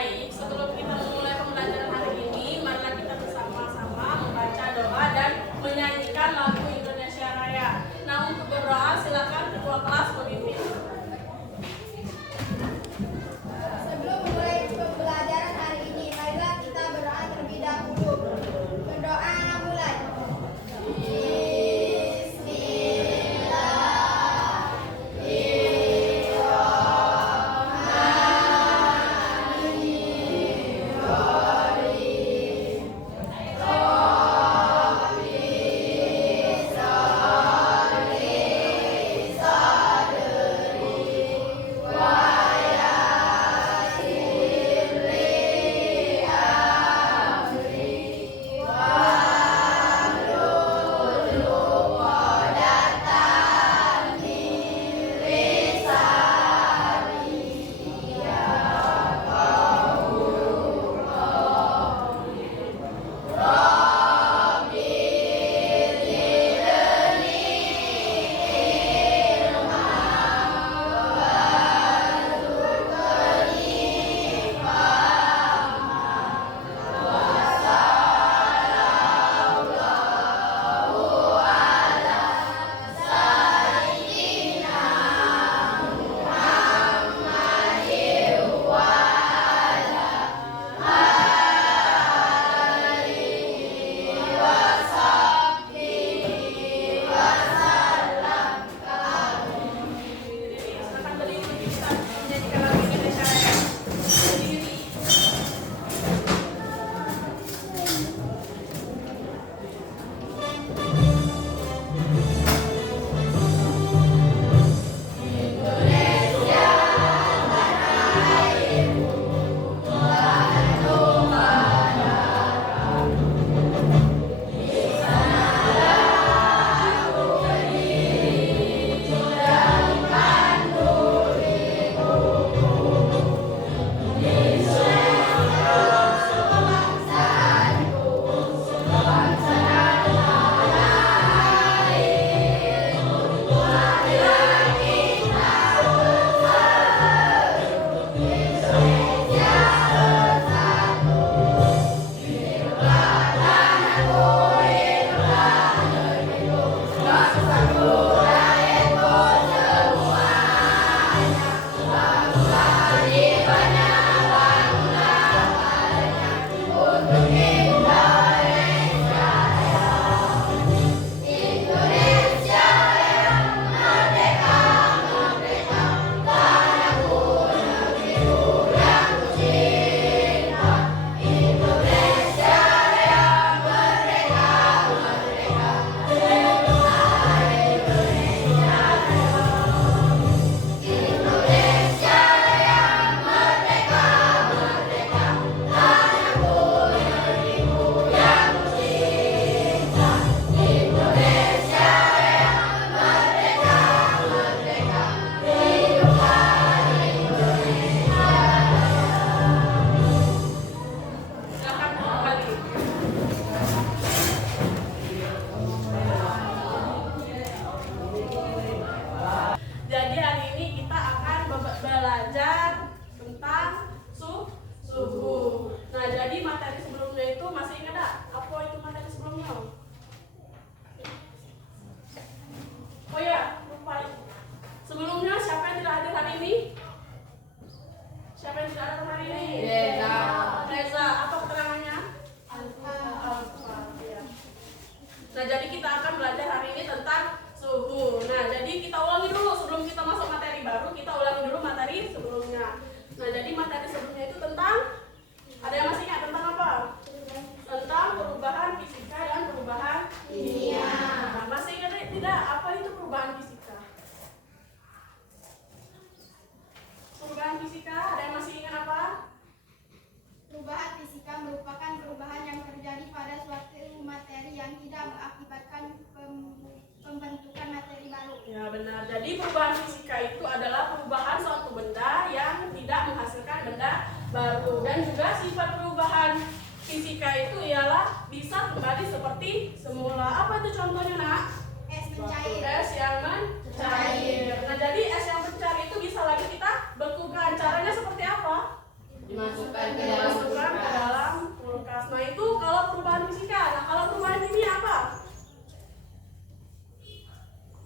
Baik, sebelum kita memulai pembelajaran hari ini, marilah kita bersama-sama membaca doa dan menyanyikan lagu Indonesia Raya. Nah, untuk berdoa silakan ketua kelas memimpin. Sebelum mulai pembelajaran hari ini, marilah kita berdoa terlebih dahulu. Berdoa mulai. Silakan berdiri, kita menyanyikan lagu Indonesia Raya. Berdiri. Silakan kembali. Jadi hari ini kita akan belajar tentang suhu. Nah, jadi materi sebelumnya itu masih ingat tak? Apa itu materi sebelumnya? Oh ya, lupa. Sebelumnya siapa yang tidak hadir hari ini? Siapa yang tidak hadir hari ini? Reza. Apa keterangannya? Alfa. Ya. Nah, jadi kita akan belajar hari ini tentang suhu. Nah, jadi kita ulangi dulu sebelum kita masuk materi baru, kita ulangi dulu materi sebelumnya. Nah, jadi materi sebelumnya itu tentang, ada yang masih ingat tentang apa? Tentang perubahan fisika dan perubahan kimia. Nah, masih ingat tidak apa itu perubahan fisika? Perubahan fisika, ada yang masih ingat apa? Perubahan fisika merupakan perubahan yang terjadi pada suatu materi yang tidak mengakibatkan pembentukan materi baru. Ya, benar. Jadi perubahan fisika itu adalah perubahan suatu benda yang tidak menghasilkan benda baru. Dan juga sifat perubahan fisika itu ialah bisa kembali seperti semula. Apa itu contohnya, Nak? Es mencair. Es yang mencair. Nah, jadi es yang mencair itu bisa lagi kita bekukan. Caranya seperti apa? Dimasukkan ke dimasukkan ke dalam kulkas. Nah itu kalau perubahan fisika. Nah kalau perubahan kimia apa?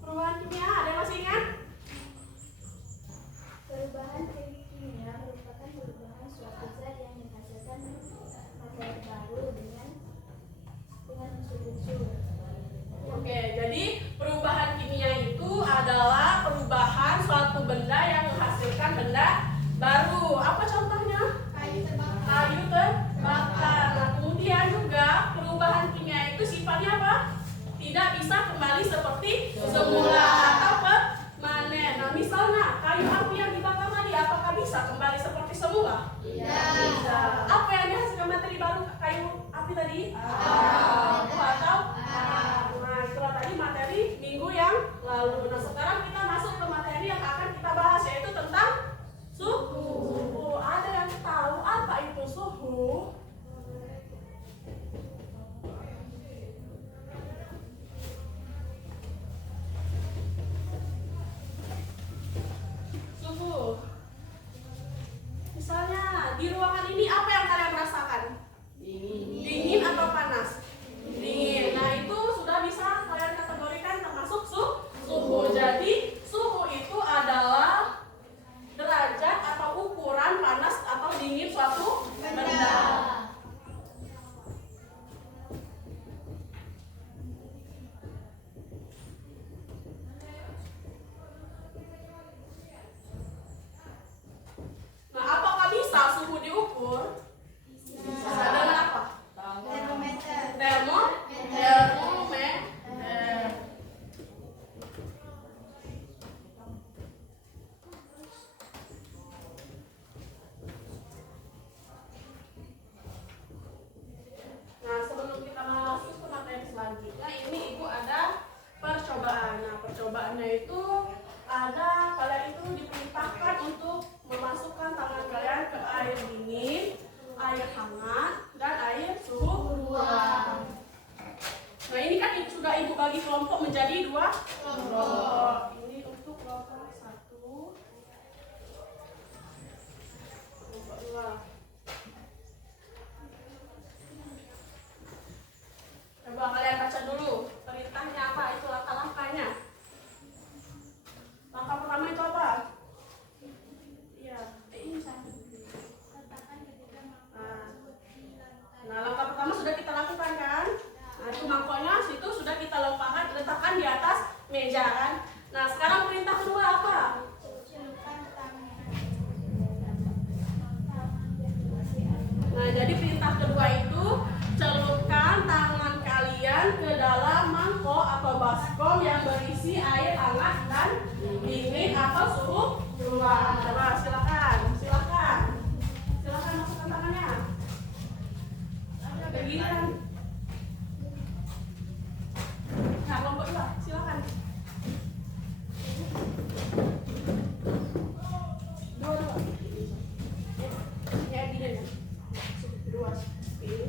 Perubahan kimia ada yang masih ingat? Perubahan kimia merupakan perubahan suatu zat yang menghasilkan materi baru dengan unsur-unsur. Oke, jadi perubahan kimia itu adalah perubahan suatu benda yang menghasilkan benda baru. Apa contohnya? Kayu terbakar. Kayu terbakar. Nah, kemudian juga perubahan kimia itu sifatnya apa? Tidak bisa kembali seperti semula atau permanen. Nah, misalnya kayu api yang dibakar tadi, apakah bisa kembali seperti semula? Tidak. Bisa. Apa yang dihasilkan materi baru kayu api tadi? Abu atau arang. Nah, itulah tadi materi minggu yang lalu. Nah, sekarang kita masuk ke materi yang akan kita bahas, yaitu tentang suhu. Ada yang tahu apa itu suhu? Suhu. Misalnya di ruangan ini apa yang kalian rasakan? Dingin atau panas? Dingin. Nah, itu sudah bisa kalian kategorikan termasuk suhu. Jadi, suhu itu adalah derajat atau ukuran panas atau dingin suatu benda. Nah, apakah bisa suhu diukur? Bisa dengan apa? Termometer. Termometer. Nah, sebelum kita masuk ke materi selanjutnya, ini Ibu ada percobaan. Nah, percobaannya itu ada kalian itu diperintahkan untuk memasukkan tangan kalian ke air dingin, air hangat, dan air suhu ruang. Nah, ini kan sudah Ibu bagi kelompok menjadi 2 kelompok. Ini untuk kelompok 1, kelompok 2. Coba kalian baca dulu perintahnya apa, itu langkah-langkahnya. Langkah pertama itu apa? Iya, ini satu. Letakkan ketiga mangkok tersebut di lantai. Nah, langkah pertama sudah kita lakukan kan? Nah, itu mangkoknya situ sudah kita letakkan di atas meja kan? Nah, sekarang perintah kedua apa? Celupkan tangan. Nah, jadi perintah kedua itu celupkan tangan kalian ke dalam mangkok atau baskom yang berisi air hangat dan dingin atau suhu ruang. Coba silakan masukkan tangannya. Begini. Nah, kelompok 2, silakan. Dua. Ya, gini ya. Dua. Ini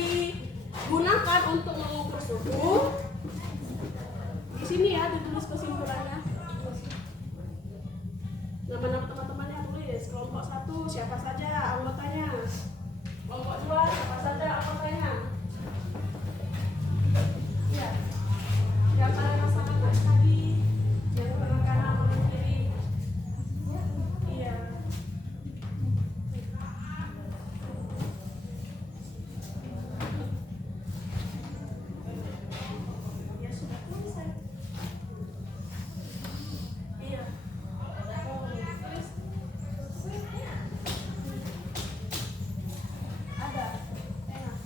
digunakan untuk mengukur suhu. Di sini ya ditulis kesimpulannya. Nama-nama teman-temannya tulis. Kelompok 1 siapa saja anggotanya. Kelompok 2 siapa saja anggotanya. Ya. Yang kalian laksanakan tadi, yang tangan kanan, tangan kiri. Iya. Ya sudah selesai. Iya. Terus ada. Enak.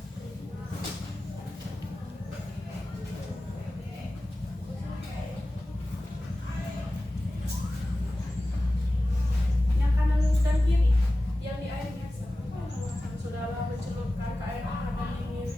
Yang kanan dan kiri, yang di air biasa. Saudara mencelupkan ke air hangat dingin.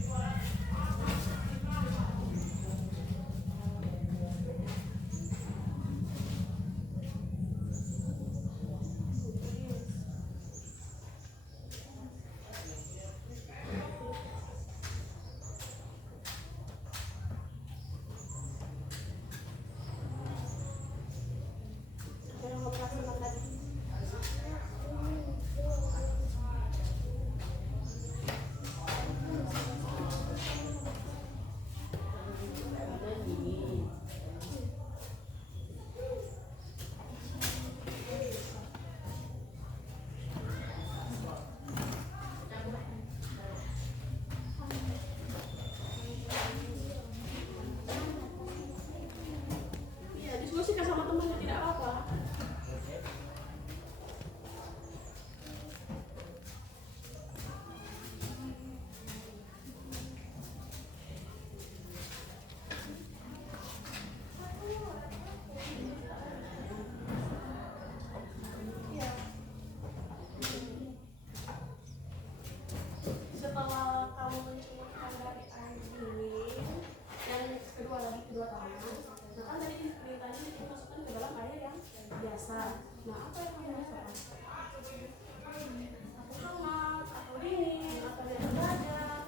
Apa yang kamu lakukan tadi? Iya, diskusikan sama temannya tidak apa-apa. Iya. Setelah kamu mencelupkan dari air dingin, yang kedua tangan, nah kan tadi ceritanya dimasukkan ke dalam air yang biasa. Nah apa yang kamu rasakan? Hangat atau dingin atau yang derajat?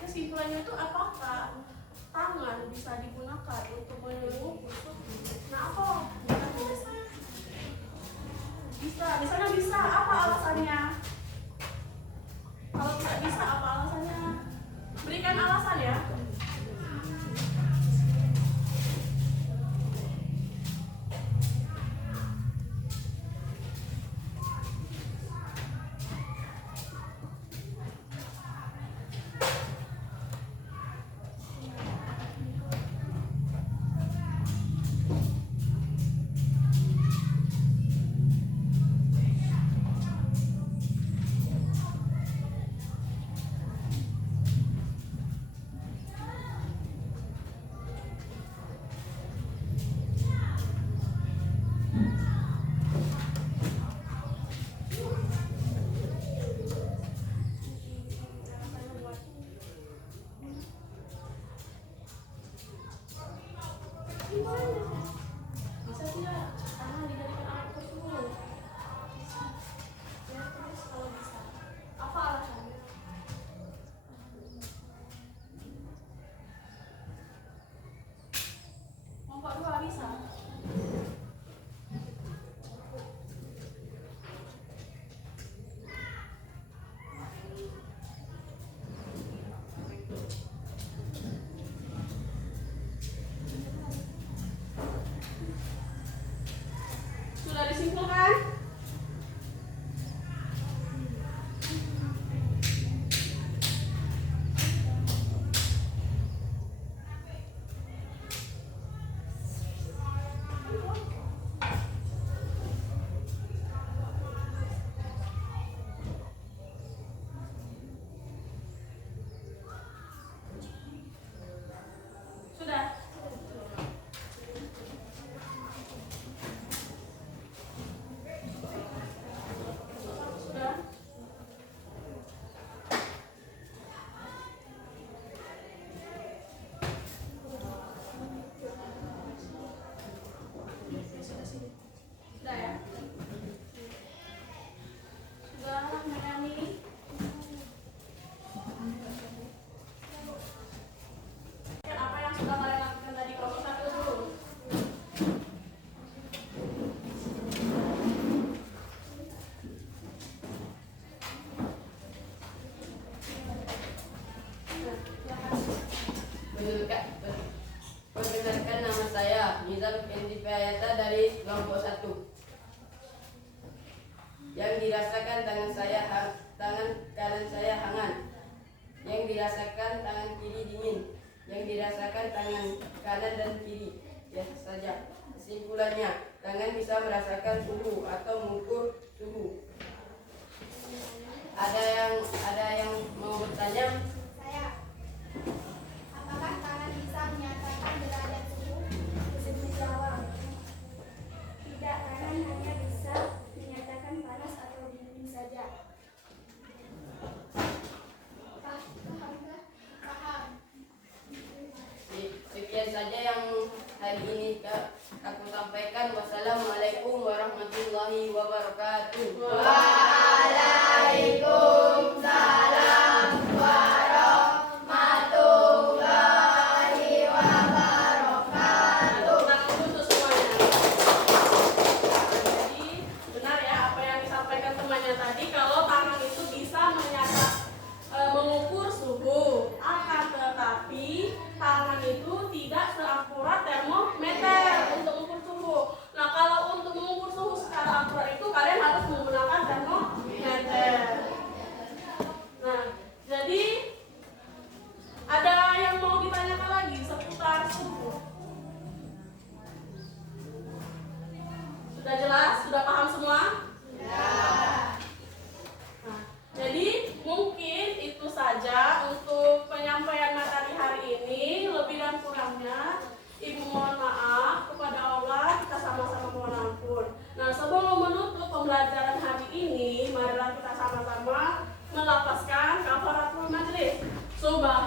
Kesimpulannya itu apakah tangan bisa digunakan untuk mengukur suhu? Nah apa? Bisa, misalnya bisa, apa alasannya? Kalau tidak bisa, apa alasannya? Berikan alasan ya. Yang dirasakan tangan kanan saya hangat. Yang dirasakan tangan kiri dingin. Yang dirasakan tangan kanan dan kiri biasa saja. Kesimpulannya, tangan bisa merasakan suhu atau mengukur suhu. Ada yang mau bertanya? Saya. Apakah tangan bisa menyatakan derajat suhu? Jawab. Tidak, tangan hanya bisa menyatakan panas atau dingin saja. Paham. Sekian saja yang hari ini aku sampaikan. Wassalamualaikum warahmatullahi wabarakatuh. Waalaikumsalam warahmatullahi wabarakatuh. Tangan putus semuanya. Jadi benar ya apa yang disampaikan temannya tadi, kalau tangan itu bisa mengukur suhu. Akan tetapi tangan itu tidak seakurat termometer untuk mengukur suhu. Nah, kalau untuk mengukur suhu secara akurat itu kalian harus menggunakan termometer. Nah, jadi ada yang mau ditanyakan lagi seputar suhu? Sudah jelas? Sudah paham semua? Nah, jadi mungkin itu saja untuk penyampaian materi hari ini. Lebih dan kurangnya Ibu mohon maaf, kepada Allah kita sama-sama mohon ampun. Nah, sebelum menutup pembelajaran hari ini, marilah kita sama-sama melafazkan kafaratul majlis. Subhan